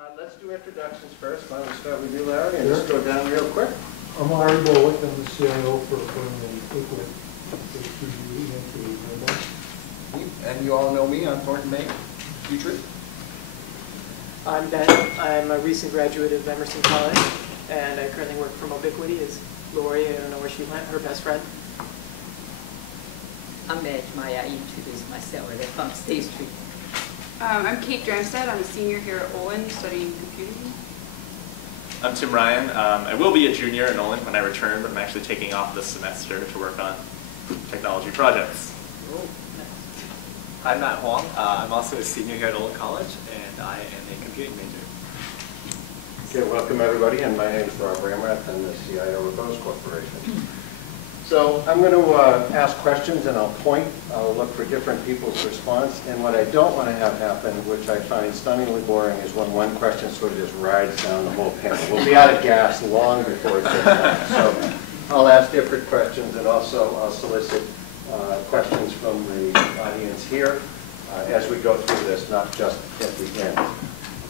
Let's do introductions first. Why don't we start with you, Larry, and just go down real quick. I'm Larry Bolick. I'm the CIO for Liquid. And you all know me. I'm Thornton May, Future. I'm Ben. I'm a recent graduate of Emerson College, and I currently work for Ubiquity as Lori. I don't know where she went, her best friend. I'm Madge Meyer. I introduced myself from State Street. I'm Kate Dramstad. I'm a senior here at Olin studying computing. I'm Tim Ryan. I will be a junior at Olin when I return, but I'm actually taking off this semester to work on technology projects. Oh, I'm Matt Huang. I'm also a senior here at Olin College, and I am a computing major. Okay, welcome everybody, and my name is Rob Ramrath. I'm the CIO of Bose Corporation. So I'm going to ask questions, and I'll point. I'll look for different people's response. And what I don't want to have happen, which I find stunningly boring, is when one question sort of just rides down the whole panel. We'll be out of gas long before it gets done. So I'll ask different questions, and also I'll solicit questions from the audience here as we go through this, not just at the end.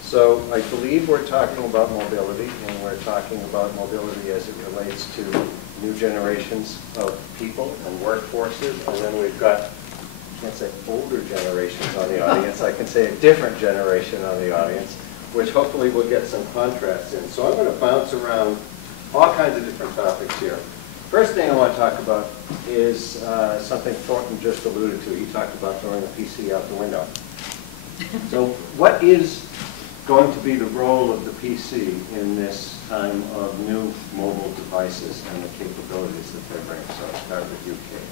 So I believe we're talking about mobility, and we're talking about mobility as it relates to new generations of people and workforces, and then we've got, I can't say older generations on the audience, I can say a different generation on the audience, which hopefully we'll get some contrast in. So I'm going to bounce around all kinds of different topics here. First thing I want to talk about is something Thornton just alluded to. He talked about throwing a PC out the window. So what is going to be the role of the PC in this time of new mobile devices and the capabilities that they bring? So I'll start with you, Kate.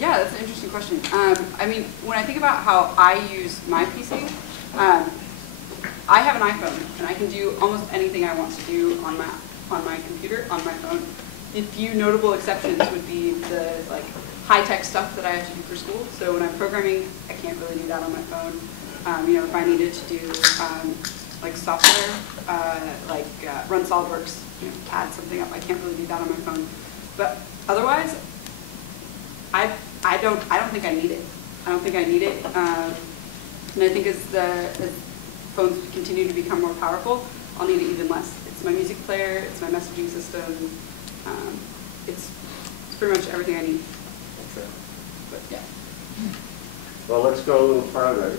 Yeah, that's an interesting question. I mean, when I think about how I use my PC, I have an iPhone, and I can do almost anything I want to do on my computer, on my phone. The few notable exceptions would be the high-tech stuff that I have to do for school. So when I'm programming, I can't really do that on my phone. You know, if I needed to do like software, run SolidWorks, you know, CAD something up, I can't really do that on my phone. But otherwise, I don't think I need it. I don't think I need it. And I think as phones continue to become more powerful, I'll need it even less. It's my music player, it's my messaging system. It's pretty much everything I need. But yeah. Well, let's go a little farther.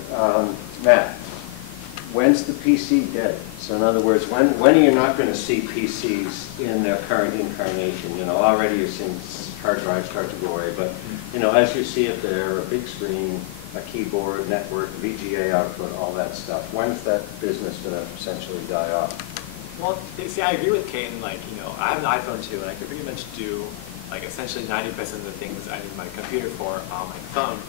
Matt, when's the PC dead? So in other words, when are you not going to see PCs in their current incarnation? You know, already you're seeing hard drives start to go away, but you know, as you see it there, a big screen, a keyboard, network, VGA output, all that stuff. When's that business going to essentially die off? Well, see, I agree with Kate, and you know, I have an iPhone too, and I can pretty much do essentially 90% of the things I need my computer for on my phone.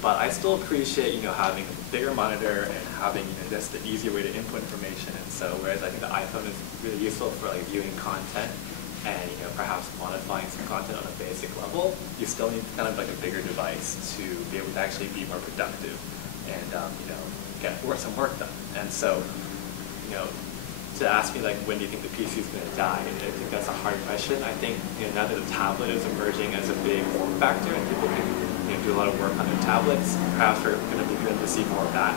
But I still appreciate, you know, having a bigger monitor and having, you know, just the easier way to input information. And so, whereas I think the iPhone is really useful for viewing content and, you know, perhaps modifying some content on a basic level, you still need kind of a bigger device to be able to actually be more productive and, you know, get some work done. And so, you know, to ask me when do you think the PC is going to die, I think that's a hard question. I think, you know, now that the tablet is emerging as a big form factor and people can, you know, do a lot of work on their tablets, perhaps we're going to begin to see more of that.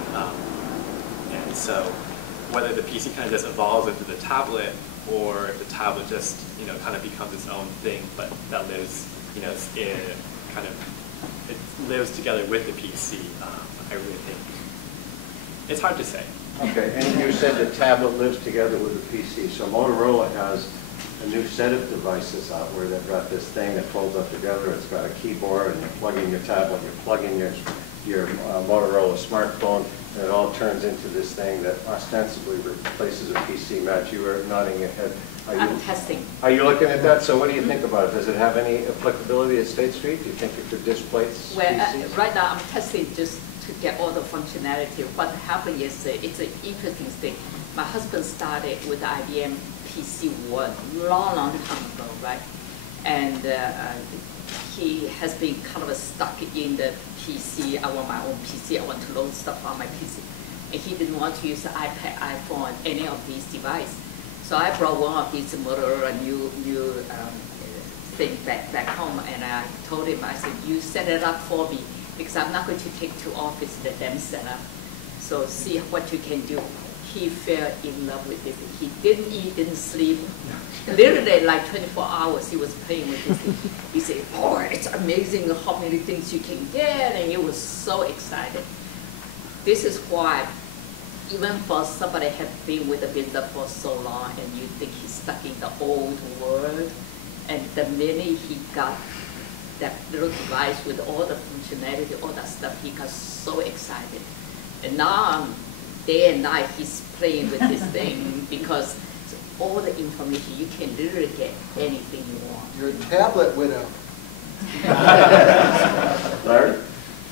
And so whether the PC kind of just evolves into the tablet or if the tablet just, you know, kind of becomes its own thing, but that lives, you know, it lives together with the PC, I really think it's hard to say. Okay, and you said the tablet lives together with the PC. So Motorola has a new set of devices out where they've got this thing that folds up together. It's got a keyboard, and you plug in your tablet, you plug in your Motorola smartphone, and it all turns into this thing that ostensibly replaces a PC. Matt, you were nodding your head. I'm testing. Are you looking at that? So what do you think about it? Does it have any applicability at State Street? Do you think it could displace PCs? Right now I'm testing just to get all the functionality. What happened is it's an interesting thing. My husband started with IBM PC one long time ago, right? And he has been kind of stuck in the PC. I want my own PC. I want to load stuff on my PC. And he didn't want to use the iPad, iPhone, any of these devices. So I brought one of these Motorola new thing back home, and I told him, I said, you set it up for me, because I'm not going to take to office the damn setup. So see what you can do. He fell in love with it. He didn't eat, didn't sleep. Literally like 24 hours he was playing with this thing. He said, "Oh, it's amazing how many things you can get," and he was so excited. This is why, even for somebody have been with the business for so long and you think he's stuck in the old world, and the minute he got that little device with all the functionality, all that stuff, he got so excited. And now, day and night, he's playing with this thing because all the information, you can literally get anything you want. You're a tablet widow. Larry?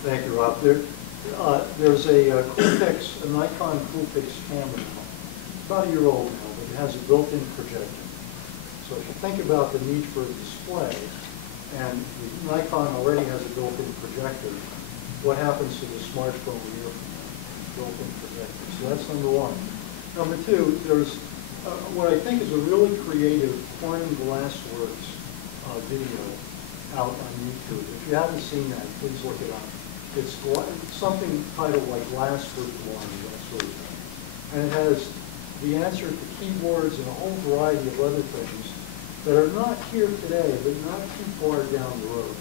Thank you, Rob. There's a Coolpix, a Nikon Coolpix camera now, about a year old now, but it has a built-in projector. So if you think about the need for a display, and the Nikon already has a built-in projector, what happens to the smartphone a year from now? Built-in projector. So that's number one. Number two, there's what I think is a really creative Corning Glassworks video out on YouTube. If you haven't seen that, please look it up. It's something titled like Glass for Blind, that sort of thing. And it has the answer to keyboards and a whole variety of other things that are not here today, but not too far down the road.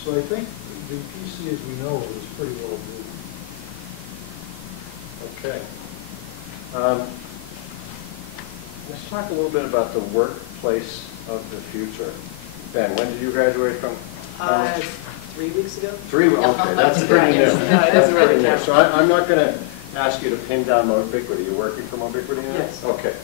So I think the PC as we know it is pretty well built. Okay. Let's talk a little bit about the workplace of the future. Ben, when did you graduate from college? 3 weeks ago. 3 weeks, okay, that's pretty new. No, it doesn't really Pretty new. count. So I'm not going to ask you to pin down Mobiquity. You're working for Mobiquity now? Yes. Okay.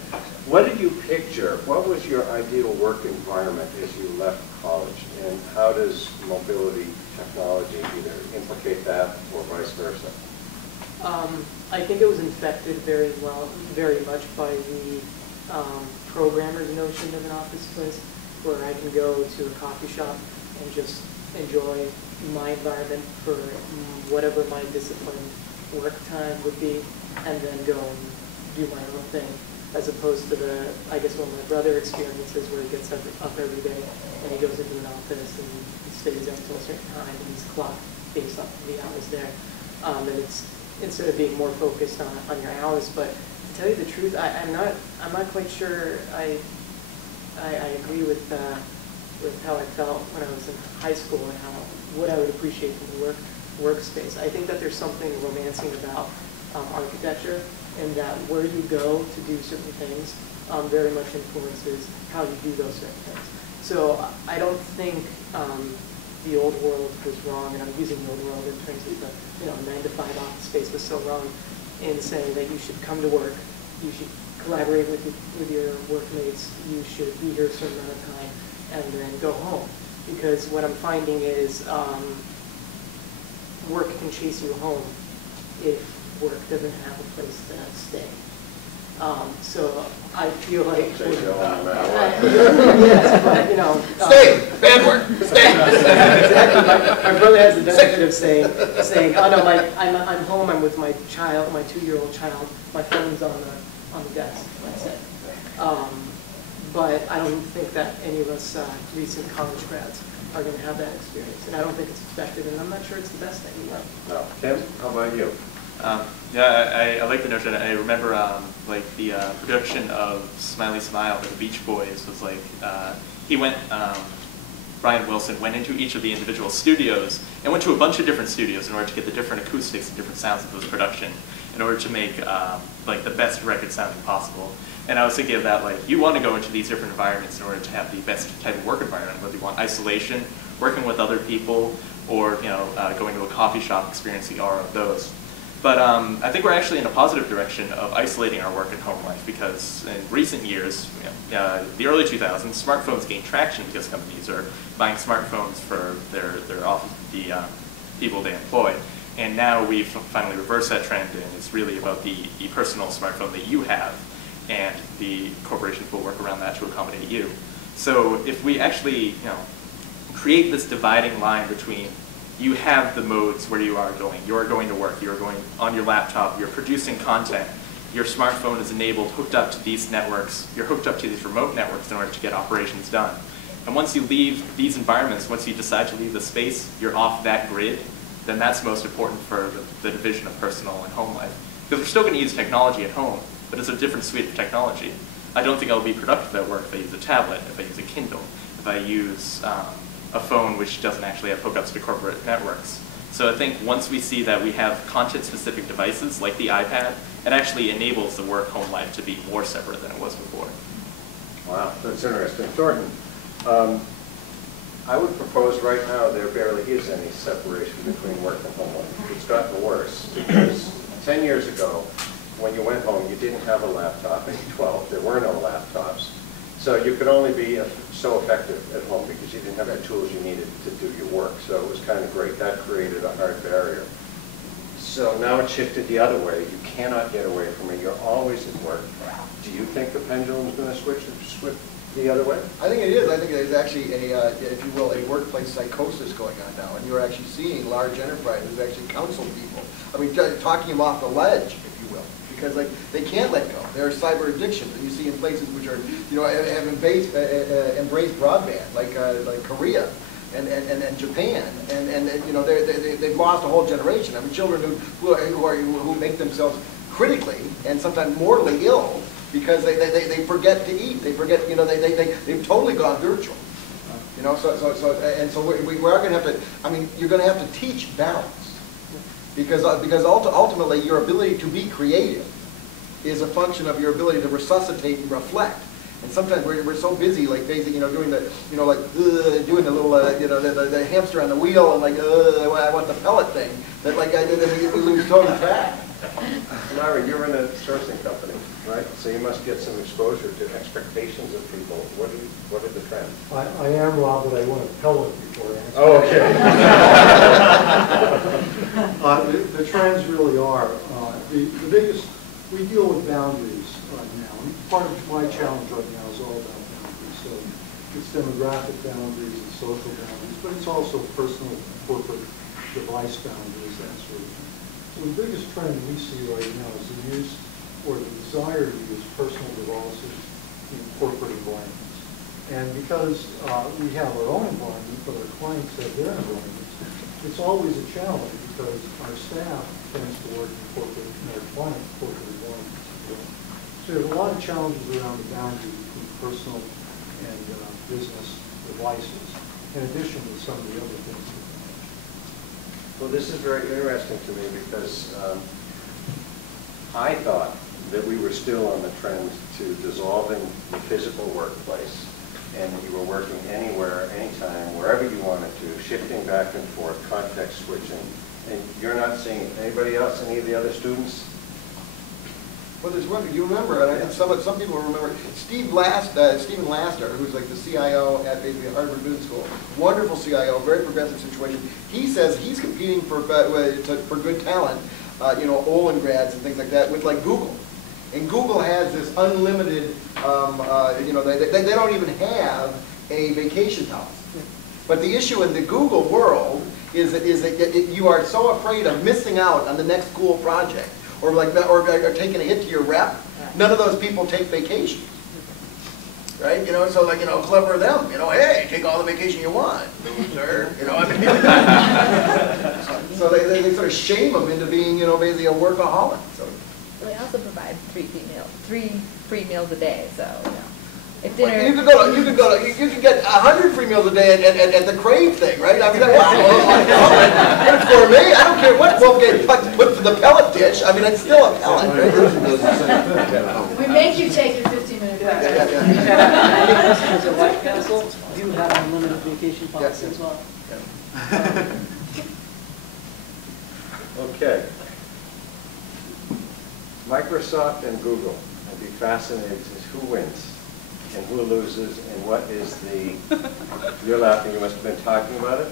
What did you picture? What was your ideal work environment as you left college? And how does mobility technology either implicate that or vice versa? I think it was infected very much by the programmer's notion of an office place, where I can go to a coffee shop and just enjoy my environment for whatever my disciplined work time would be, and then go and do my own thing, as opposed to I guess what my brother experiences, where he gets up every day and he goes into an office and he stays there until a certain time and he's clocked based off of the hours there. And it's instead of being more focused on your hours. But to tell you the truth, I'm not quite sure I agree with how I felt when I was in high school and what I would appreciate from the workspace. I think that there's something romancing about architecture, and that where you go to do certain things very much influences how you do those certain things. So I don't think the old world was wrong, and I'm using the old world in terms of the 9-to-5 office space was so wrong in saying that you should come to work, you should collaborate with your workmates, you should be here a certain amount of time, and then go home. Because what I'm finding is work can chase you home if work doesn't have a place to stay. So I feel like... Chase you home no matter what. Yes, but, Stay! Bad work! Stay! Exactly. My brother has the benefit of saying, oh no, I'm home, I'm with my child, my 2-year-old child, my phone's on the desk, that's it. But I don't think that any of us recent college grads are going to have that experience, and I don't think it's effective, and I'm not sure it's the best thing either. No. Tim, how about you? Yeah, I like the notion. I remember like the production of Smiley Smile by the Beach Boys was like, Brian Wilson went into each of the individual studios and went to a bunch of different studios in order to get the different acoustics and different sounds of those production in order to make like the best record sounding possible. And I was thinking of that, like, you want to go into these different environments in order to have the best type of work environment, whether you want isolation, working with other people, or going to a coffee shop, experiencing the aura of those. But I think we're actually in a positive direction of isolating our work and home life, because in recent years, the early 2000s, smartphones gained traction because companies are buying smartphones for their office, the people they employ. And now we've finally reversed that trend, and it's really about the personal smartphone that you have, and the corporations will work around that to accommodate you. So if we actually create this dividing line between you have the modes where you are going to work, you're going on your laptop, you're producing content, your smartphone is enabled, hooked up to these networks, you're hooked up to these remote networks in order to get operations done. And once you leave these environments, once you decide to leave the space, you're off that grid, then that's most important for the division of personal and home life. Because we're still going to use technology at home, but it's a different suite of technology. I don't think I'll be productive at work if I use a tablet, if I use a Kindle, if I use a phone which doesn't actually have hookups to corporate networks. So I think once we see that we have content-specific devices like the iPad, it actually enables the work-home life to be more separate than it was before. Wow, that's interesting. Thornton, I would propose right now there barely is any separation between work and home life. It's gotten worse because 10 years ago, when you went home, you didn't have a laptop. In 12, there were no laptops. So you could only be so effective at home because you didn't have the tools you needed to do your work. So it was kind of great. That created a hard barrier. So now it's shifted the other way. You cannot get away from it. You're always at work. Do you think the pendulum is going to switch the other way? I think it is. I think there's actually a, if you will, a workplace psychosis going on now, and you're actually seeing large enterprises actually counsel people. I mean, talking them off the ledge, if you will, because like they can't let go. There are cyber addictions that you see in places which are, you know, have embraced broadband, like Korea. And Japan, and you know they've lost a whole generation. I mean, children who make themselves critically and sometimes mortally ill because they forget to eat. They forget, you know, they've totally gone virtual. You know, so we are going to have to. I mean, you're going to have to teach balance because ultimately your ability to be creative is a function of your ability to resuscitate and reflect. And sometimes we're so busy, like basically, you know, doing the, you know, like doing the little, you know, the hamster on the wheel, and like, I want the pellet thing, that like we lose total track. Larry, you're in a sourcing company, right? So you must get some exposure to expectations of people. What are the trends? I am, Rob, but I want to pellet before I answer. Oh, okay. The trends really are the biggest. We deal with boundaries right now. Part of my challenge right now is all about boundaries. So it's demographic boundaries and social boundaries, but it's also personal, corporate device boundaries, that sort of thing. So the biggest trend we see right now is the use or the desire to use personal devices in corporate environments. And because we have our own environment, but our clients have their environments, it's always a challenge because our staff tends to work in corporate, and our client corporate environments. So there's a lot of challenges around the boundary between personal and business devices, in addition to some of the other things that you mentioned. Well, this is very interesting to me because I thought that we were still on the trend to dissolving the physical workplace and that you were working anywhere, anytime, wherever you wanted to, shifting back and forth, context switching. And you're not seeing it. Anybody else, any of the other students? Well, there's one, you remember, and I think some people remember, Stephen Laster, who's like the CIO at basically Harvard Business School, wonderful CIO, very progressive situation. He says he's competing for good talent, you know, Olin grads and things like that, with like Google. And Google has this unlimited, you know, they don't even have a vacation policy. But the issue in the Google world is that you are so afraid of missing out on the next cool project, or like that, or taking a hit to your rep. None of those people take vacations, right? You know, so like, you know, clever of them. You know, hey, take all the vacation you want, loser. You know, I mean, so they sort of shame them into being, you know, basically a workaholic. So. We also provide 3 free meals a day. So, you know, if dinner. Well, you could get 100 free meals a day at the Crave thing, right? I mean, wow, for me, I don't care what wolf get put to the pellet dish. I mean, it's still a pellet, right? We make you take your 15-minute break. Yeah. Customers at White Castle do have an unlimited vacation policy as well. Okay. Microsoft and Google. I'd be fascinated to see who wins and who loses and what is the, you're laughing, you must have been talking about it.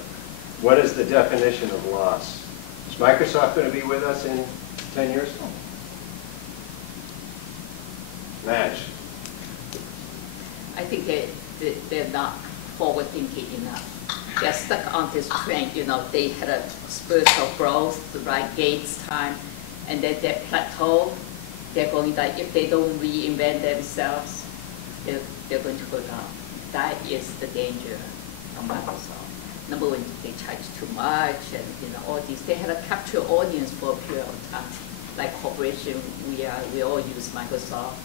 What is the definition of loss? Is Microsoft going to be with us in 10 years? Madge? I think they're not forward-thinking enough. They're stuck on this trend, you know, they had a spurt of growth, the right Gates time, and then they plateau. They're going to, if they don't reinvent themselves, they're going to go down. That is the danger of Microsoft. Number one, they charge too much, and you know all these. They had a capture audience for a period of time, like corporation, we all use Microsoft,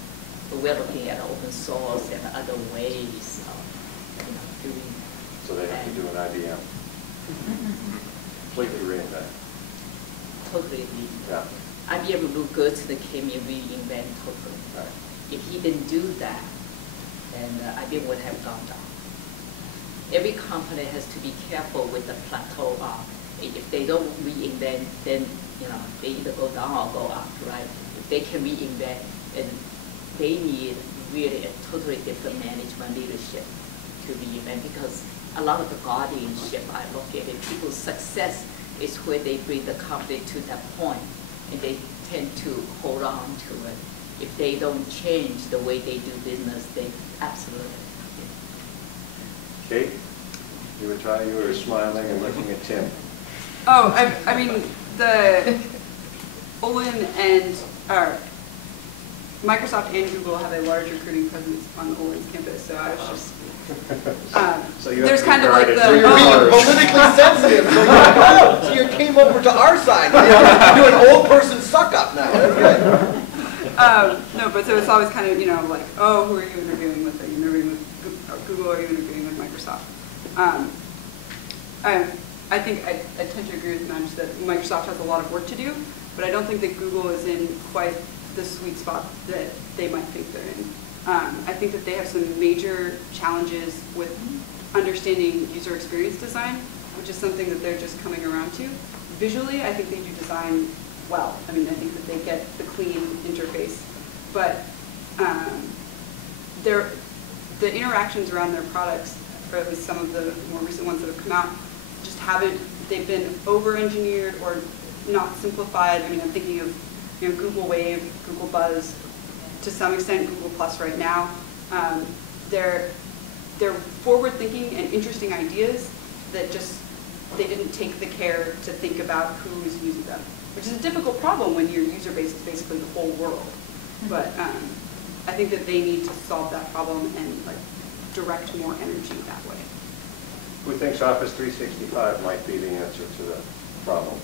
but we're looking at open source and other ways of doing. So they have to do an IBM. Completely reinvent. Totally. Yeah. IBM look good to the came and reinvent totally. Right. If he didn't do that, then IBM would have gone down. Every company has to be careful with the plateau of, if they don't reinvent, then they either go down or go up, right? If they can reinvent, and they need really a totally different management leadership to reinvent, because a lot of the guardianship, I look at it, people's success is where they bring the company to that point, and they tend to hold on to it. If they don't change the way they do business, they absolutely. Kate, you were smiling and looking at Tim. Oh, I mean, the Olin and Microsoft and Google have a large recruiting presence on Olin's campus, so I was just, So you there's have to kind of like regard it the, So you're being politically sensitive, so you're like, oh, so you came over to our side. You're an old person suck up now, that's good. no, but so it's always kind of, like, oh, who are you interviewing with? Are you interviewing with Google, or are you interviewing with Microsoft? I think I tend to agree with Madge that Microsoft has a lot of work to do, but I don't think that Google is in quite the sweet spot that they might think they're in. I think that they have some major challenges with understanding user experience design, which is something that they're just coming around to. Visually, I think they do design well. I mean, I think that they get the clean interface, but the interactions around their products, or at least some of the more recent ones that have come out, just they've been over-engineered or not simplified. I mean, I'm thinking of Google Wave, Google Buzz, to some extent Google Plus right now. They're forward-thinking and interesting ideas that just, they didn't take the care to think about who is using them, which is a difficult problem when your user base is basically the whole world. But I think that they need to solve that problem and direct more energy that way. Who thinks Office 365 might be the answer to the problem?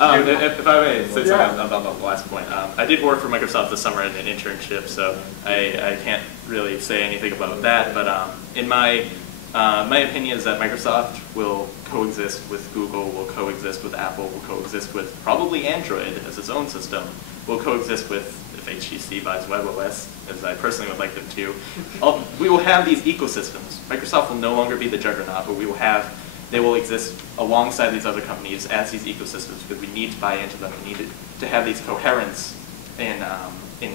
If I may say something about the last point, I did work for Microsoft this summer in an internship, so I can't really say anything about that. But in my opinion is that Microsoft will coexist with Google, will coexist with Apple, will coexist with probably Android as its own system, will coexist with, if HTC buys WebOS, as I personally would like them to. We will have these ecosystems. Microsoft will no longer be the juggernaut, but they will exist alongside these other companies as these ecosystems, because we need to buy into them. We need to have these coherence in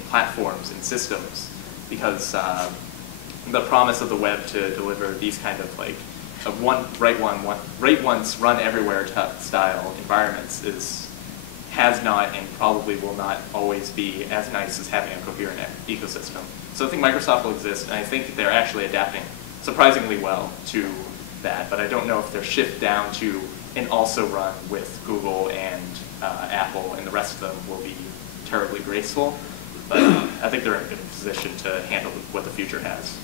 platforms and systems, because the promise of the web to deliver these kind of write once, run everywhere style environments has not and probably will not always be as nice as having a coherent ecosystem. So I think Microsoft will exist, and I think they're actually adapting surprisingly well to that, but I don't know if their shift down to and also run with Google and Apple and the rest of them will be terribly graceful, but I think they're in a good position to handle what the future has.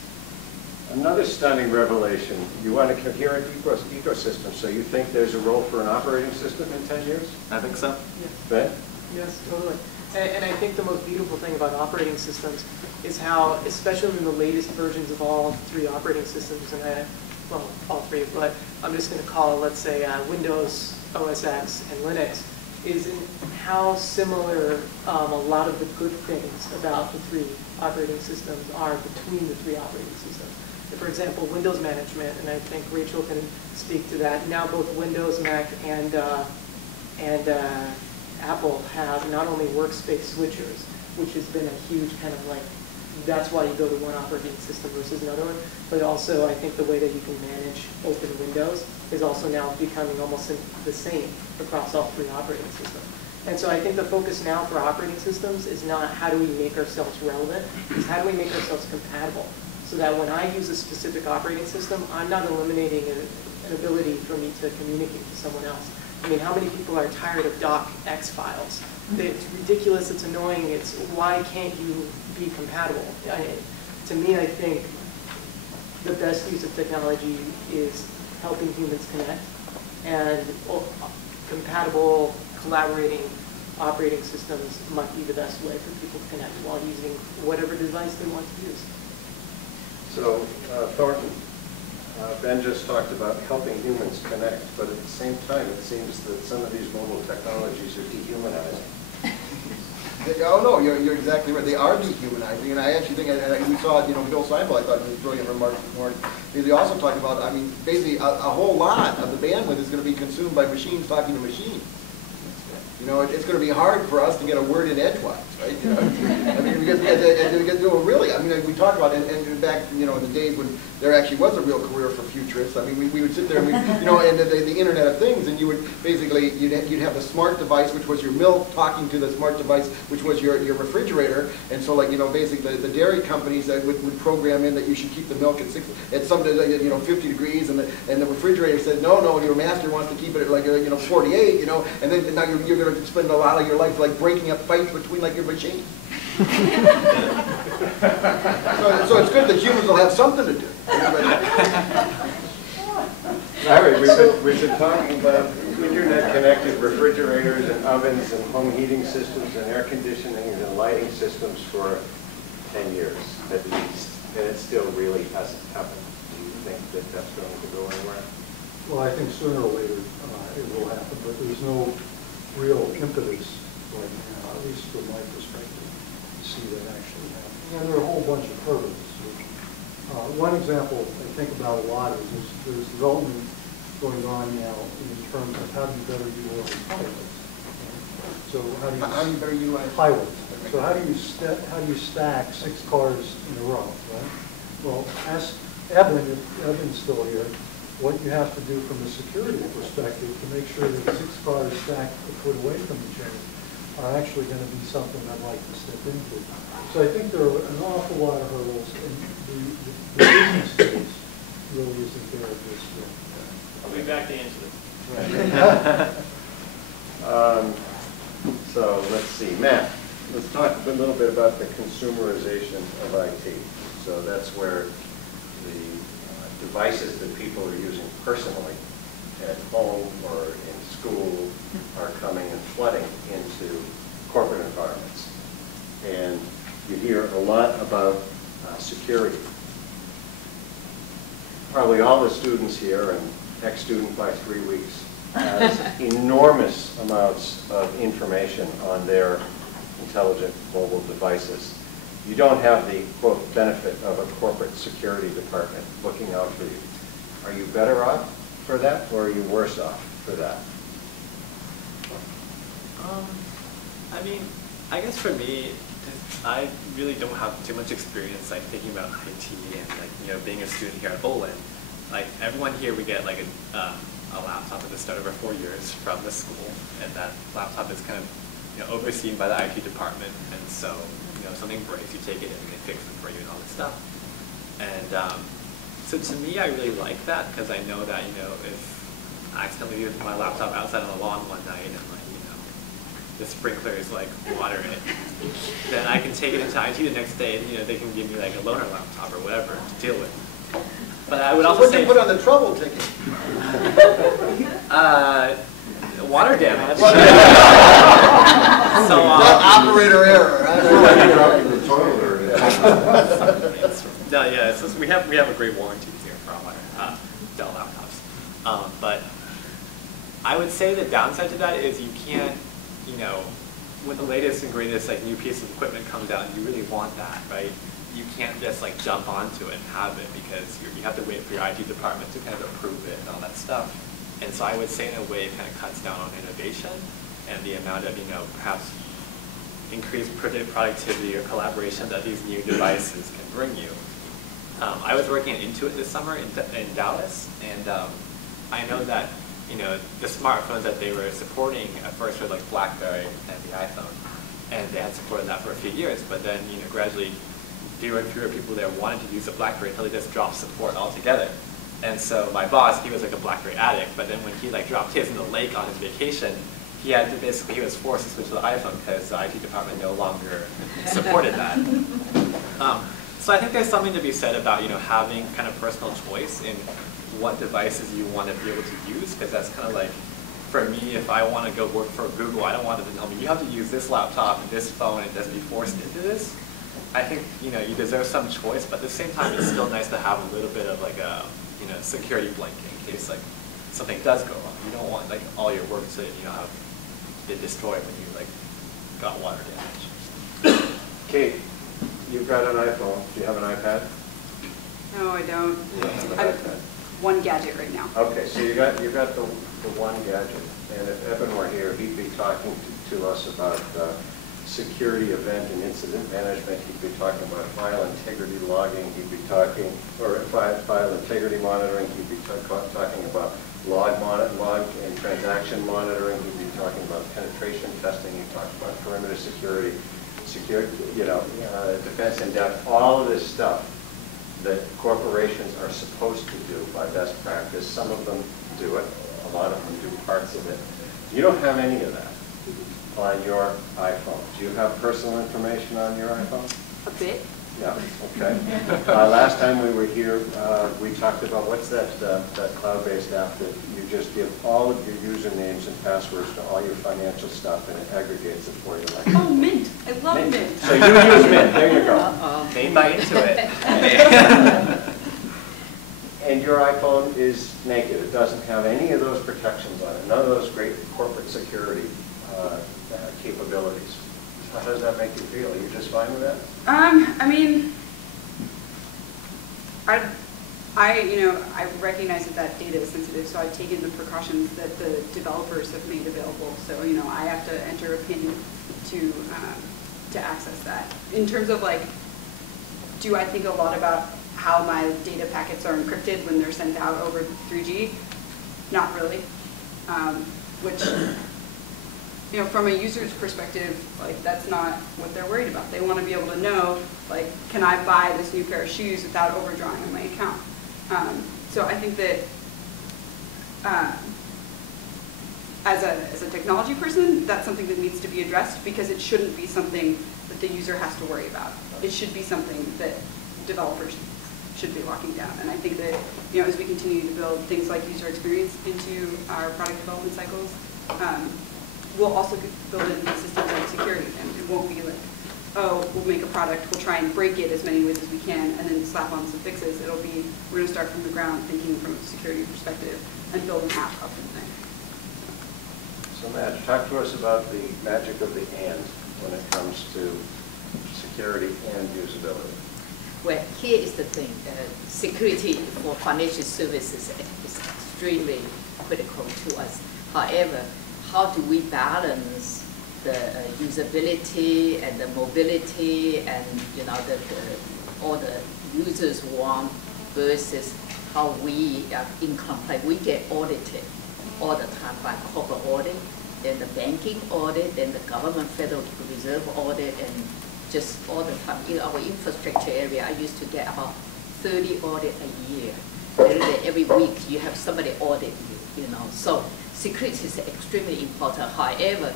Another stunning revelation. You want a coherent ecosystem, so you think there's a role for an operating system in 10 years? I think so. Yes. Ben? Yes, totally. And I think the most beautiful thing about operating systems is how, especially in the latest versions of all three operating systems, and well, all three, but I'm just going to call, let's say, Windows, OS X, and Linux, is in how similar a lot of the good things about the three operating systems are between the three operating systems. For example, Windows management, and I think Rachel can speak to that. Now both Windows, Mac, and Apple have not only workspace switchers, which has been a huge kind of that's why you go to one operating system versus another one, but also I think the way that you can manage open windows is also now becoming almost the same across all three operating systems. And so I think the focus now for operating systems is not how do we make ourselves relevant, it's how do we make ourselves compatible, so that when I use a specific operating system, I'm not eliminating an ability for me to communicate to someone else. I mean, how many people are tired of docx files? It's ridiculous, it's annoying, it's why can't you be compatible? To me, I think the best use of technology is helping humans connect and compatible, collaborating operating systems might be the best way for people to connect while using whatever device they want to use. So, Thornton, Ben just talked about helping humans connect, but at the same time, it seems that some of these mobile technologies are dehumanizing. Oh, no, you're exactly right. They are dehumanizing, and I actually think, and we saw, Bill Seibel, I thought, in his brilliant remarks this morning, he also talked about, I mean, basically, a whole lot of the bandwidth is going to be consumed by machines talking to machines. It's going to be hard for us to get a word in edgewise, right? I mean, because really, I mean, we talked about, and back, in the days when there actually was a real career for futurists. I mean, we would sit there and and the Internet of Things, and you would basically, you'd have the smart device, which was your milk, talking to the smart device, which was your refrigerator, and so basically the dairy companies that would program in that you should keep the milk at some 50 degrees, and the refrigerator said, no, your master wants to keep it at 48, and then now you're going to spend a lot of your life breaking up fights between your machines. So it's good that humans will have something to do. All right, we've been talking about internet-connected refrigerators and ovens and home heating systems and air conditioning and lighting systems for 10 years at least, and it still really hasn't happened. Do you think that that's going to go anywhere? Well, I think sooner or later it will happen, but there's no real impetus right now, at least from my perspective, to see that actually happen. And there are a whole bunch of hurdles. One example I think about a lot is there's development going on now in terms of how do you better utilize highways. So how do you better utilize highways? So how do you stack 6 cars in a row, right? Well, ask Evan, if Evan's still here, what you have to do from a security perspective to make sure that 6 cars stacked a foot away from each other are actually going to be something I'd like to step into. So I think there are an awful lot of hurdles, and the business case really isn't there at this point. I'll be back to answer this. So let's see, Matt, let's talk a little bit about the consumerization of IT. So that's where the devices that people are using personally at home or in school are coming and flooding into corporate environments. And you hear a lot about security. Probably all the students here, and ex-student by 3 weeks, has enormous amounts of information on their intelligent mobile devices. You don't have the, quote, benefit of a corporate security department looking out for you. Are you better off for that, or are you worse off for that? I mean, I guess for me, I really don't have too much experience thinking about IT and being a student here at Olin. Everyone here, we get a laptop at the start of our 4 years from the school, and that laptop is kind of overseen by the IT department, and so if something breaks, you take it in and they fix it for you and all this stuff. And so to me, I really like that because I know that if I accidentally leave my laptop outside on the lawn one night and the sprinklers water it, then I can take it into IT the next day and they can give me a loaner laptop or whatever to deal with. But I would also say, what do you put on the trouble ticket? water damage. So operator error. No, yeah, we have a great warranty here for all our Dell laptops. But I would say the downside to that is you can't, when the latest and greatest new piece of equipment comes out, you really want that, right? You can't just jump onto it and have it because you have to wait for your IT department to kind of approve it and all that stuff. And so I would say in a way it kind of cuts down on innovation and the amount of, perhaps increased productivity or collaboration that these new devices can bring you. I was working at Intuit this summer in Dallas, and I know that the smartphones that they were supporting at first were BlackBerry and the iPhone, and they had supported that for a few years. But then gradually fewer and fewer people there wanted to use a BlackBerry until they just dropped support altogether. And so my boss, he was a BlackBerry addict, but then when he dropped his in the lake on his vacation, he had to he was forced to switch to the iPhone because the IT department no longer supported that. So I think there's something to be said about, having kind of personal choice in what devices you want to be able to use, because that's kind of like, for me, if I want to go work for Google, I don't want them to tell me, you have to use this laptop and this phone and just be forced into this. I think, you deserve some choice, but at the same time, it's still nice to have a little bit of like a, security blanket in case like something does go wrong. You don't want like all your work to, have been destroyed when you like got water damage. Kate, you've got an iPhone. Do you have an iPad? No, I don't. You don't have an I have iPad. one gadget right now. Okay, so you got the one gadget, and if Evan were here, he'd be talking to us about security event and incident management. He'd be talking about file integrity logging. He'd be talking, or file integrity monitoring. He'd be talking about log and transaction monitoring. He'd be talking about penetration testing. He'd talk about perimeter security, defense in depth, all of this stuff that corporations are supposed to do by best practice. Some of them do it. A lot of them do parts of it. You don't have any of that on your iPhone. Do you have personal information on your iPhone? A bit. Yeah, okay. Last time we were here, we talked about, what's that cloud-based app that you just give all of your usernames and passwords to all your financial stuff and it aggregates it for you. Like Oh, Mint. I love Mint. So you use Mint. There you go. They buy into it. And your iPhone is naked. It doesn't have any of those protections on it. None of those great corporate security capabilities. So how does that make you feel? Are you just fine with that? I mean, I recognize that data is sensitive, so I've taken the precautions that the developers have made available. So, I have to enter a PIN to access that. In terms of like, do I think a lot about how my data packets are encrypted when they're sent out over 3G? Not really. Which, from a user's perspective, like that's not what they're worried about. They want to be able to know, like, can I buy this new pair of shoes without overdrawing on my account? So I think that as a technology person, that's something that needs to be addressed because it shouldn't be something that the user has to worry about. It should be something that developers should be locking down. And I think that, as we continue to build things like user experience into our product development cycles, we'll also build in systems like security. And it won't be like, oh, we'll make a product, we'll try and break it as many ways as we can, and then slap on some fixes. It'll be, we're going to start from the ground, thinking from a security perspective, and build an app up from there. So Madge, talk to us about the magic of the and when it comes to security and usability. Well, here is the thing. Security for financial services is extremely critical to us. However, how do we balance the usability and the mobility and all the users want versus how we are in compliance? We get audited all the time by corporate audit, then the banking audit, then the government Federal Reserve audit, and just all the time. In our infrastructure area, I used to get about 30 audits a year. Literally every week you have somebody audit you, So security is extremely important. However,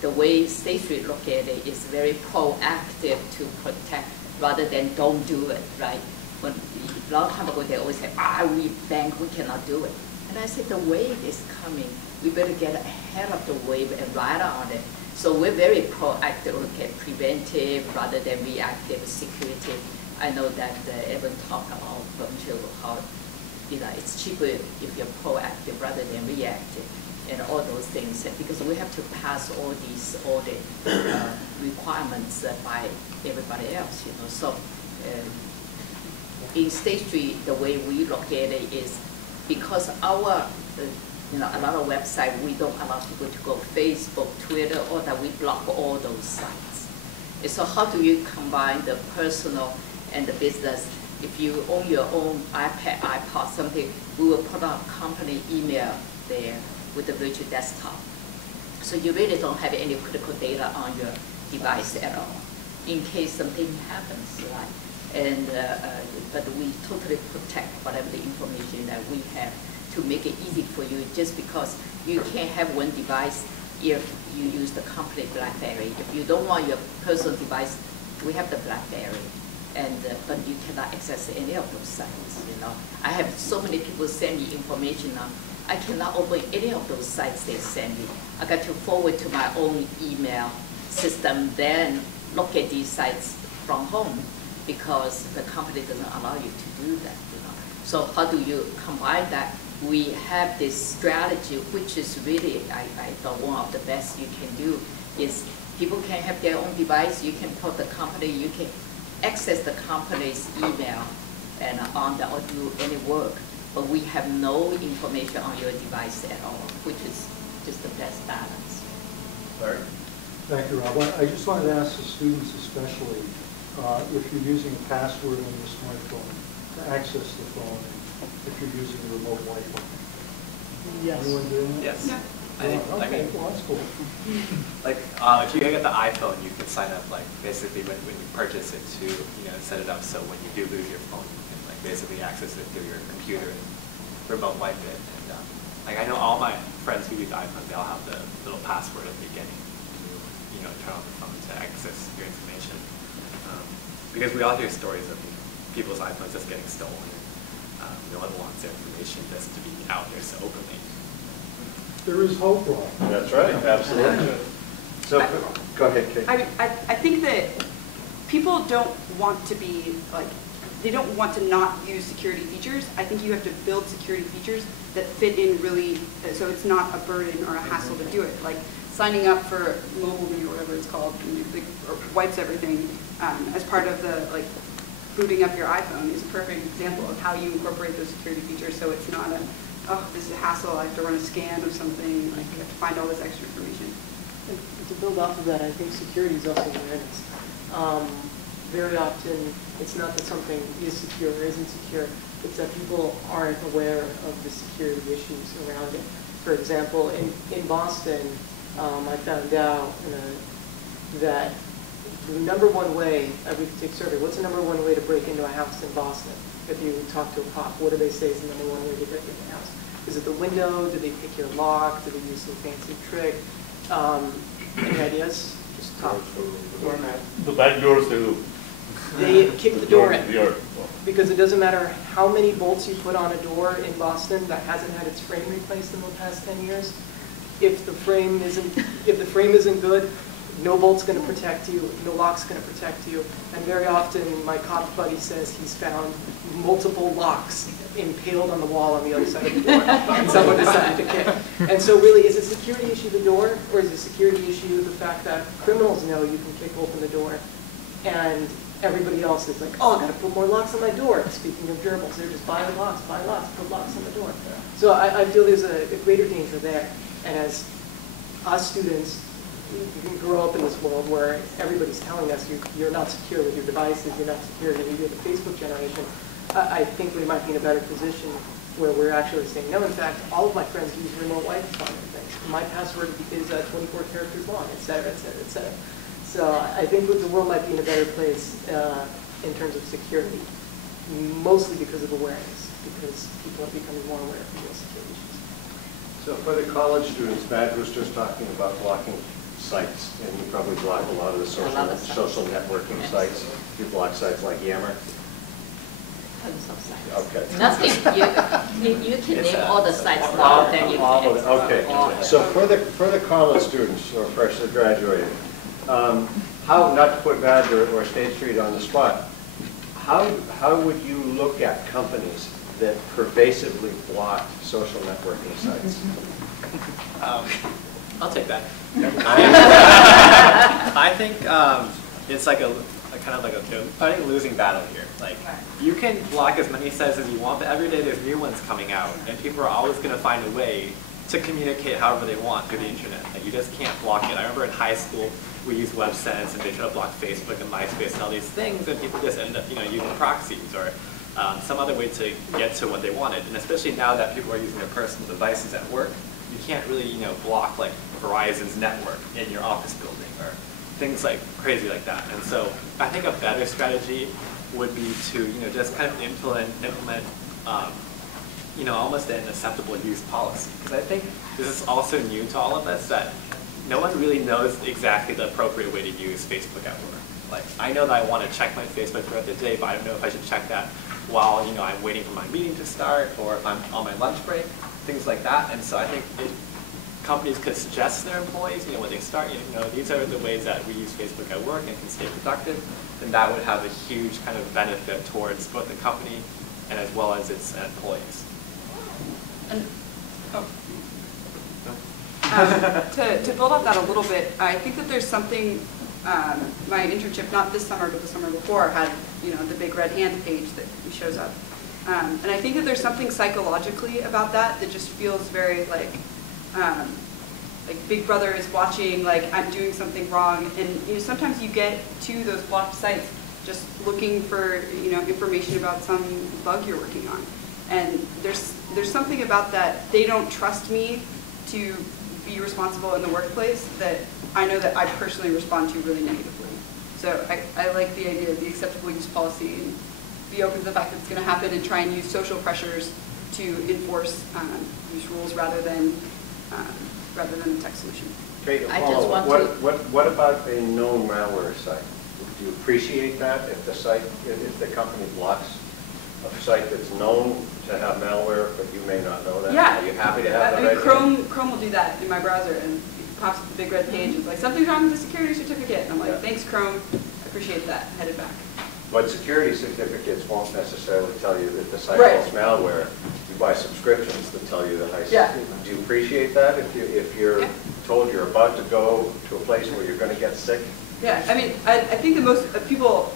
the way State Street look at it is very proactive to protect rather than don't do it, right? When a long time ago they always say, we bank, we cannot do it. And I said, the wave is coming. We better get ahead of the wave and ride on it. So we're very proactive, look at preventive rather than reactive security. I know that Evan talked about how it's cheaper if you're proactive rather than reactive and all those things, because we have to pass all these audit requirements by everybody else, So in State Street, the way we look at it is because our a lot of websites, we don't allow people to go Facebook, Twitter, or that we block all those sites. And so how do you combine the personal and the business? If you own your own iPad, iPod, something, we will put our company email there with the virtual desktop. So you really don't have any critical data on your device at all, in case something happens, right? And but we totally protect whatever the information that we have to make it easy for you, just because you can't have one device if you use the company BlackBerry. If you don't want your personal device, we have the BlackBerry. and but you cannot access any of those sites. You know, I have so many people send me information on. I cannot open any of those sites they send me. I got to forward to my own email system, then look at these sites from home because the company doesn't allow you to do that. You know, so how do you combine that? We have this strategy, which is really, I thought one of the best you can do is people can have their own device. You can tell the company, you can access the company's email and on the or do any work, but we have no information on your device at all, which is just the best balance. Larry? Thank you, Rob. I just wanted to ask the students especially, if you're using a password on your smartphone to access the phone, if you're using remote Wi-Fi. Yes. Anyone doing that? Yes. Yeah. Oh, okay, well, that's cool. Like if you get the iPhone, you can sign up like basically when you purchase it to set it up so when you do lose your phone, you can like basically access it through your computer and remote wipe it. And like I know all my friends who use iPhones, they all have the little password at the beginning to turn on the phone to access your information. Because we all hear stories of people's iPhones just getting stolen. No one wants their information just to be out there so openly. There is hope, Rob. That's right, absolutely. So, go ahead, Kate. I think that people don't want to be like, they don't want to not use security features. I think you have to build security features that fit in really, so it's not a burden or a hassle to do it. Like signing up for MobileMe or whatever it's called, or wipes everything as part of the like booting up your iPhone is a perfect example of how you incorporate those security features so it's not a, oh, this is a hassle, I have to run a scan of something, like you have to find all this extra information. And to build off of that, I think security is also awareness. Very often, it's not that something is secure or isn't secure, it's that people aren't aware of the security issues around it. For example, in Boston, I found out that the number one way, we could take a survey, what's the number one way to break into a house in Boston? If you talk to a cop, what do they say is the number one way to break into a house? Is it the window? Do they pick your lock? Do they use some fancy trick? Any ideas? Just talk. The back doors they do. They kick the door in. Yeah. Because it doesn't matter how many bolts you put on a door in Boston that hasn't had its frame replaced in the past 10 years. If the frame isn't good, no bolt's going to protect you, no lock's going to protect you. And very often, my cop buddy says he's found multiple locks impaled on the wall on the other side of the door, and someone decided to kick. And so really, is it security issue the door, or is it security issue the fact that criminals know you can kick open the door, and everybody else is like, oh, I got to put more locks on my door. Speaking of gerbils, they're just buy locks, put locks on the door. So I feel there's a greater danger there. And as us students, you can grow up in this world where everybody's telling us you're not secure with your devices, you're not secure, you're the Facebook generation. I think we might be in a better position where we're actually saying, no, in fact, all of my friends use remote Wi-Fi and things. My password is 24 characters long, et cetera, et cetera, et cetera. So I think the world might be in a better place in terms of security, mostly because of awareness, because people are becoming more aware of real security issues. So for the college students, Madge was just talking about blocking sites, and you probably block a lot of the social networking sites. You block sites like Yammer. Tons of sites. Okay. Nothing. You can name all the sites now, then you can access Okay. all. So for the college students or freshly graduated, how, not to put Madge or State Street on the spot, how would you look at companies that pervasively block social networking sites? I'll take that. I think it's like a kind of like fighting a losing battle here. Like you can block as many sites as you want, but every day there's new ones coming out, and people are always going to find a way to communicate however they want through the internet. Like you just can't block it. I remember in high school we used WebSense, and they tried to block Facebook and MySpace and all these things, and people just ended up using proxies or some other way to get to what they wanted. And especially now that people are using their personal devices at work, you can't really block like Verizon's network in your office building or things like crazy like that. And so I think a better strategy would be to just kind of implement almost an acceptable use policy. Because I think this is also new to all of us, that no one really knows exactly the appropriate way to use Facebook at work. Like, I know that I want to check my Facebook throughout the day, but I don't know if I should check that while, you know, I'm waiting for my meeting to start, or if I'm on my lunch break, things like that. And so I think companies could suggest to their employees, you know, when they start, you know, these are the ways that we use Facebook at work and can stay productive, then that would have a huge kind of benefit towards both the company and as well as its employees. And, to build off that a little bit, I think that there's something, my internship, not this summer, but the summer before, had, you know, the big red hand page that shows up. And I think that there's something psychologically about that that just feels very like Big Brother is watching, like I'm doing something wrong. And you know, sometimes you get to those blocked sites just looking for, you know, information about some bug you're working on. And there's something about that. They don't trust me to be responsible in the workplace that I know that I personally respond to really negatively. So I like the idea of the acceptable use policy and be open to the fact that it's going to happen and try and use social pressures to enforce use rules rather than the tech solution. Okay, I just want what about a known malware site? Do you appreciate that if the company blocks a site that's known to have malware, but you may not know that? Yeah. Are you happy to have that? I mean, Chrome will do that in my browser, and it pops up the big red page. It's like, something's wrong with the security certificate. And I'm like, thanks, Chrome. I appreciate that. Headed back. But security certificates won't necessarily tell you that the site Right. has malware. You buy subscriptions that tell you the high. Yeah. Do you appreciate that if you're told you're about to go to a place where you're going to get sick? Yeah, I mean, I think that most people,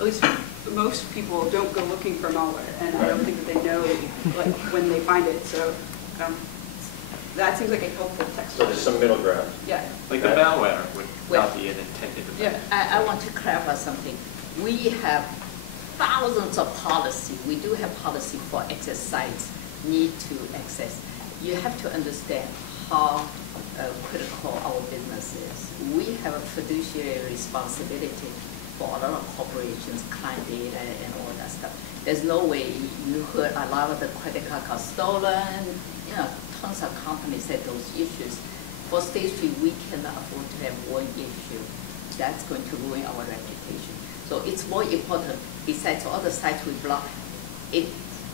at least most people, don't go looking for malware, and I don't think that they know like when they find it. So that seems like a helpful text. So there's some middle ground. Yeah. Like the malware would not be an intended. Yeah. I want to clarify something. We have thousands of policy. We do have policy for access sites need to access. You have to understand how critical our business is. We have a fiduciary responsibility for a lot of corporations, client data, and all that stuff. There's no way you heard a lot of the credit card got stolen. You know, tons of companies have those issues. For State Street, we cannot afford to have one issue. That's going to ruin our reputation. So it's more important, besides all the sites we block,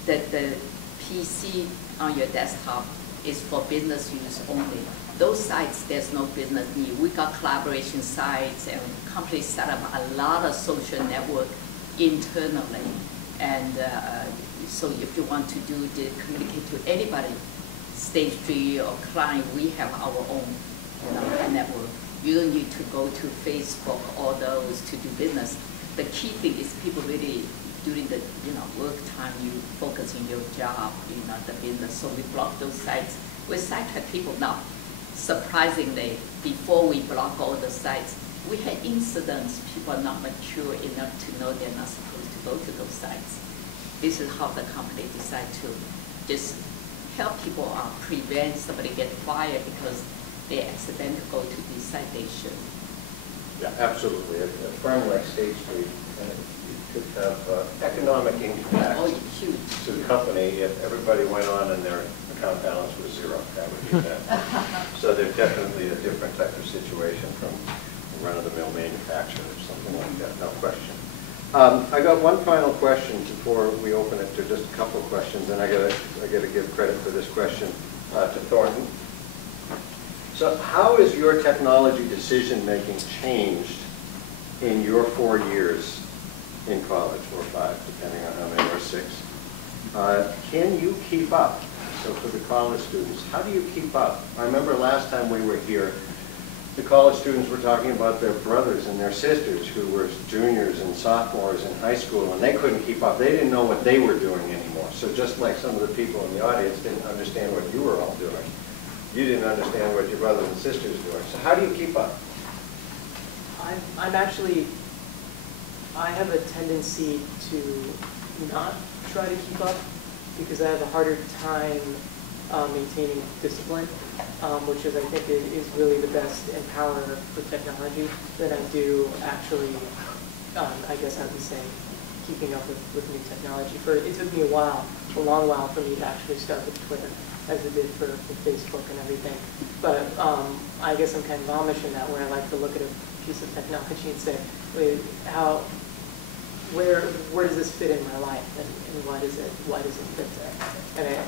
that the PC on your desktop is for business use only. Those sites, there's no business need. We got collaboration sites, and companies set up a lot of social network internally. And so if you want to communicate to anybody, State Street or client, we have our own network. You don't need to go to Facebook or those to do business. The key thing is people really, during the work time, you focus on your job, the business. So we block those sites. We sidetrack people now. Surprisingly, before we block all the sites, we had incidents. People are not mature enough to know they're not supposed to go to those sites. This is how the company decided to just help people prevent somebody get fired because they accidentally go to these sites they should. Yeah, absolutely. A firm like State Street could have economic impact to the company if everybody went on and their account balance was zero. That would be bad. So they're definitely a different type of situation from a run-of-the-mill manufacturer or something like that, no question. I got one final question before we open it to just a couple of questions, and I gotta give credit for this question to Thornton. So how has your technology decision-making changed in your 4 years in college, or 5, depending on how many, or 6? Can you keep up? So for the college students, how do you keep up? I remember last time we were here, the college students were talking about their brothers and their sisters who were juniors and sophomores in high school, and they couldn't keep up. They didn't know what they were doing anymore. So just like some of the people in the audience didn't understand what you were all doing, you didn't understand what your brothers and sisters were doing. So how do you keep up? I have a tendency to not try to keep up because I have a harder time maintaining discipline, which is, I think, is really the best empower for technology than I do actually, I guess I would say, keeping up with new technology. It took me a long while for me to actually start with Twitter, as it did for Facebook and everything. But I guess I'm kind of Amish in that, where I like to look at a piece of technology and say, wait, where does this fit in my life, and why does it fit there? And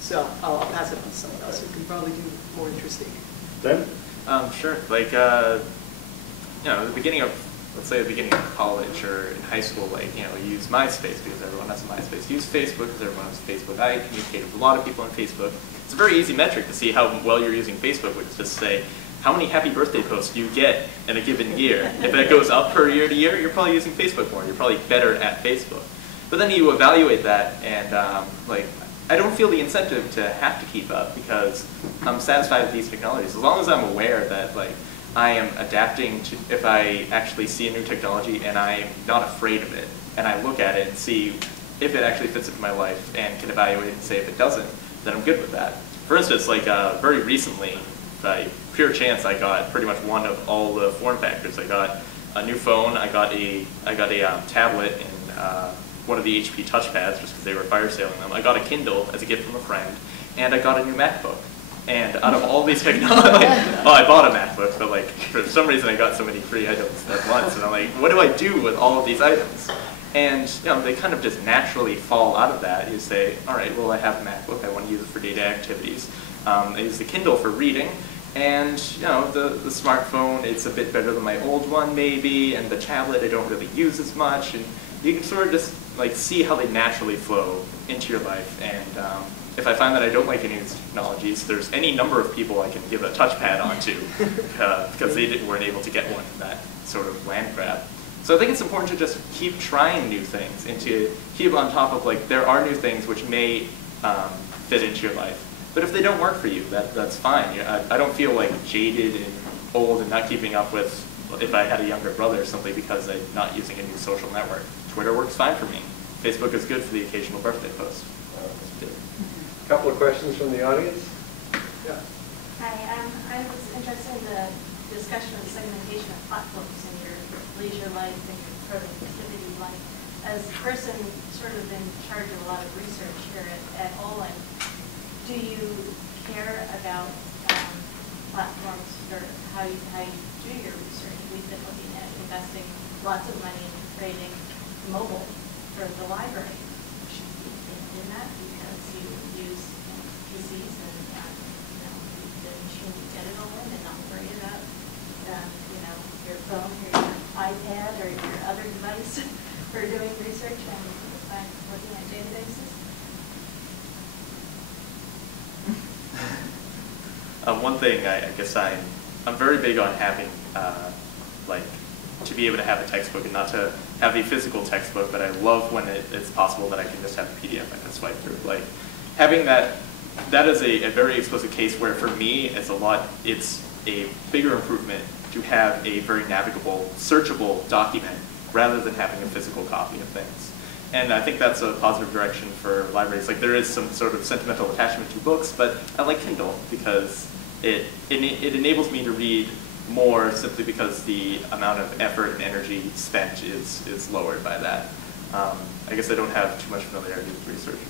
so I'll pass it on to someone else who can probably do more interesting. Ben? Sure. Like, the beginning of, let's say the beginning of college or in high school, like, you use MySpace because everyone has a MySpace. Use Facebook because everyone has Facebook. I communicate with a lot of people on Facebook. It's a very easy metric to see how well you're using Facebook, which is just say, how many happy birthday posts do you get in a given year? If that goes up per year to year, you're probably using Facebook more. You're probably better at Facebook. But then you evaluate that, and like, I don't feel the incentive to have to keep up because I'm satisfied with these technologies. As long as I'm aware that, like, I am adapting to, if I actually see a new technology and I'm not afraid of it, and I look at it and see if it actually fits into my life and can evaluate it and say if it doesn't, then I'm good with that. For instance, like very recently, by pure chance, I got pretty much one of all the form factors. I got a new phone, I got a tablet, and one of the HP touchpads just because they were fire sailing them. I got a Kindle as a gift from a friend, and I got a new MacBook. And out of all these technologies, well, I bought a MacBook, but like for some reason I got so many free items at once, and I'm like, what do I do with all of these items? And they kind of just naturally fall out of that. You say, all right, well, I have a MacBook, I want to use it for data activities. I use the Kindle for reading, and the smartphone, it's a bit better than my old one maybe, and the tablet I don't really use as much, and you can sort of just like see how they naturally flow into your life. And if I find that I don't like any of these technologies, there's any number of people I can give a touchpad onto because they weren't able to get one in that sort of land grab. So I think it's important to just keep trying new things and to keep on top of, like, there are new things which may fit into your life. But if they don't work for you, that's fine. I don't feel like jaded and old and not keeping up with if I had a younger brother or something because I'm not using a new social network. Twitter works fine for me. Facebook is good for the occasional birthday post. A couple of questions from the audience. Yeah. Hi, I was interested in the discussion of segmentation of platforms in your leisure life and your productivity life. As a person sort of in charge of a lot of research here at Olin, do you care about platforms for how you do your research? We've been looking at investing lots of money in creating mobile for the library. Should you be in that because you use PCs and the machine you get it all in and not worry about your phone or your iPad or your other device for doing research and looking at databases? One thing, I guess I'm very big on having, like, to be able to have a textbook and not to have a physical textbook, but I love when it's possible that I can just have a PDF I can swipe through. Like, having that is a very explicit case where for me it's a bigger improvement to have a very navigable, searchable document rather than having a physical copy of things. And I think that's a positive direction for libraries. Like, there is some sort of sentimental attachment to books, but I like Kindle because it enables me to read more simply because the amount of effort and energy spent is lowered by that. I guess I don't have too much familiarity with research.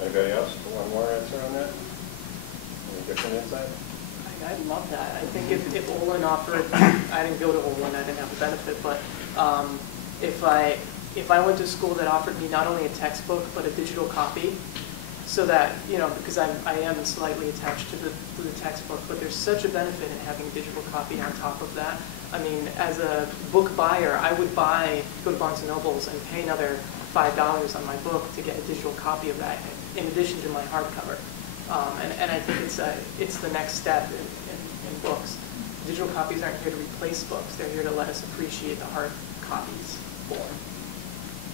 Anybody else? One more answer on that? Any different insight? I love that. I think if Olin offered, I didn't go to Olin, I didn't have the benefit, but if I went to school that offered me not only a textbook but a digital copy, so that, because I am slightly attached to the textbook, but there's such a benefit in having a digital copy on top of that. I mean, as a book buyer, I would go to Barnes & Noble's and pay another $5 on my book to get a digital copy of that, in addition to my hardcover. And I think it's the next step in books. Digital copies aren't here to replace books. They're here to let us appreciate the hard copies more.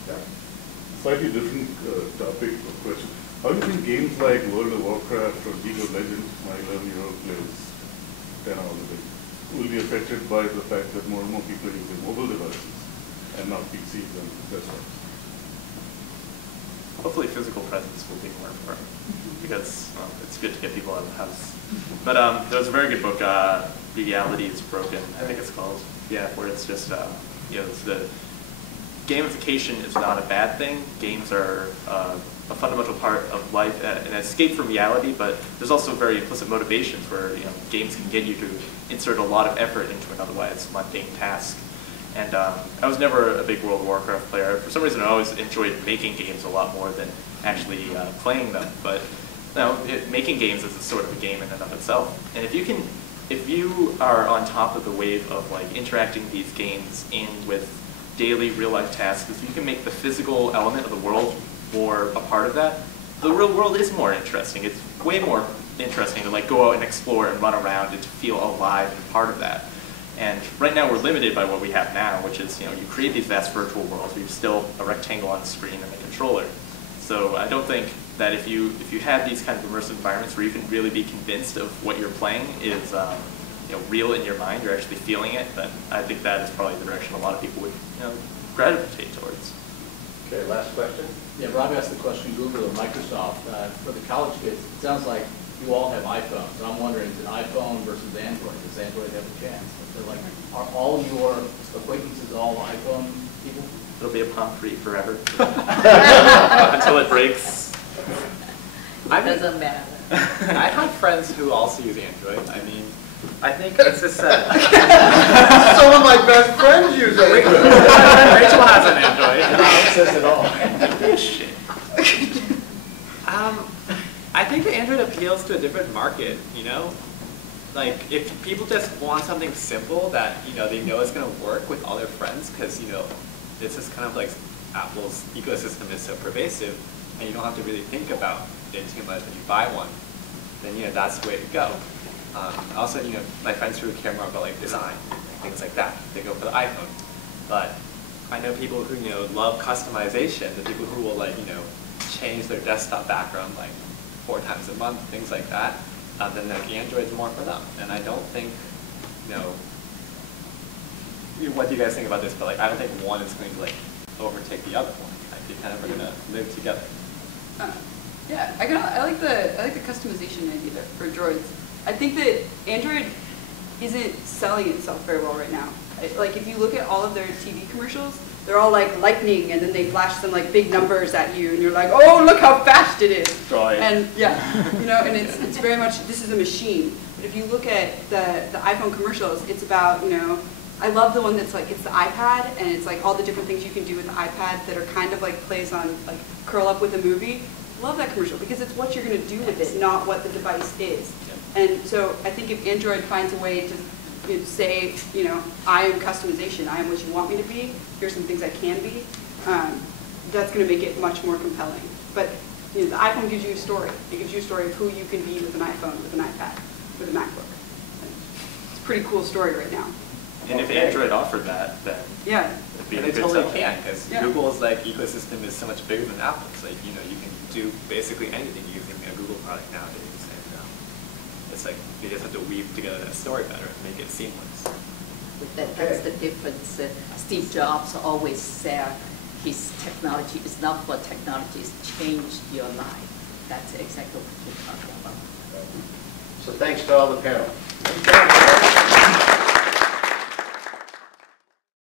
Yeah. Slightly different topic or question. How do you think games like World of Warcraft or League of Legends, my 11-year-old plays 10 hours a day, will be affected by the fact that more and more people are using mobile devices and not PCs and desktops? Hopefully physical presence will be more important because it's good to get people out of the house. But there's a very good book, Reality is Broken, I think it's called. Yeah, where it's just, it's the gamification is not a bad thing. Games are a fundamental part of life, an escape from reality, but there's also very implicit motivations where games can get you to insert a lot of effort into an otherwise mundane task. And I was never a big World of Warcraft player. For some reason, I always enjoyed making games a lot more than actually playing them. But making games is a sort of a game in and of itself. And if you are on top of the wave of like interacting these games in with daily real life tasks, if you can make the physical element of the world more a part of that, the real world is more interesting. It's way more interesting to like go out and explore and run around and to feel alive and part of that. And right now we're limited by what we have now, which is you create these vast virtual worlds where you're still a rectangle on the screen and a controller. So I don't think that if you have these kind of immersive environments where you can really be convinced of what you're playing is real in your mind, you're actually feeling it, then I think that is probably the direction a lot of people would gravitate towards. Okay, last question. Yeah, Rob asked the question, Google or Microsoft. For the college kids, it sounds like you all have iPhones. And I'm wondering, is an iPhone versus Android? Does Android have a chance? Are all your acquaintances all iPhone people? It'll be a palm tree forever until it breaks. It doesn't matter. I have friends who also use Android. I mean, I think it's just Some of my best friends use Android. Rachel has an Android. Not says it all. Shit. I think the Android appeals to a different market, Like, if people just want something simple that, they know is going to work with all their friends, because, this is kind of like Apple's ecosystem is so pervasive, and you don't have to really think about it too much when you buy one, then, that's the way to go. Also, my friends who care more about, like, design, things like that, they go for the iPhone. But I know people who, love customization, the people who will, like, change their desktop background, like, 4 times a month, things like that, then like Android's more for them. And I don't think, what do you guys think about this? But like, I don't think one is going to like overtake the other one. I think kind of are going to live together. Yeah, I like the customization idea for droids. I think that Android isn't selling itself very well right now. Like if you look at all of their TV commercials, they're all like lightning, and then they flash some like big numbers at you, and you're like, oh, look how fast it is. Droid. And yeah, and it's very much, this is a machine. But if you look at the iPhone commercials, it's about, I love the one that's like, it's the iPad, and it's like all the different things you can do with the iPad that are kind of like plays on like curl up with a movie. Love that commercial because it's what you're going to do with it, not what the device is. And so I think if Android finds a way to say, I am customization, I am what you want me to be, here's some things I can be, that's going to make it much more compelling. But the iPhone gives you a story. It gives you a story of who you can be with an iPhone, with an iPad, with a MacBook. It's a pretty cool story right now. And if Android offered that, then it'd be a They good totally sell. can, because Google's like ecosystem is so much bigger than Apple's. Like, you can do basically anything using a Google product nowadays. It's like you just have to weave together that story better and make it seamless. That's the difference. Steve Jobs always said his technology is not for technology, it's changed your life. That's exactly what you're talking about. So thanks to all the panel.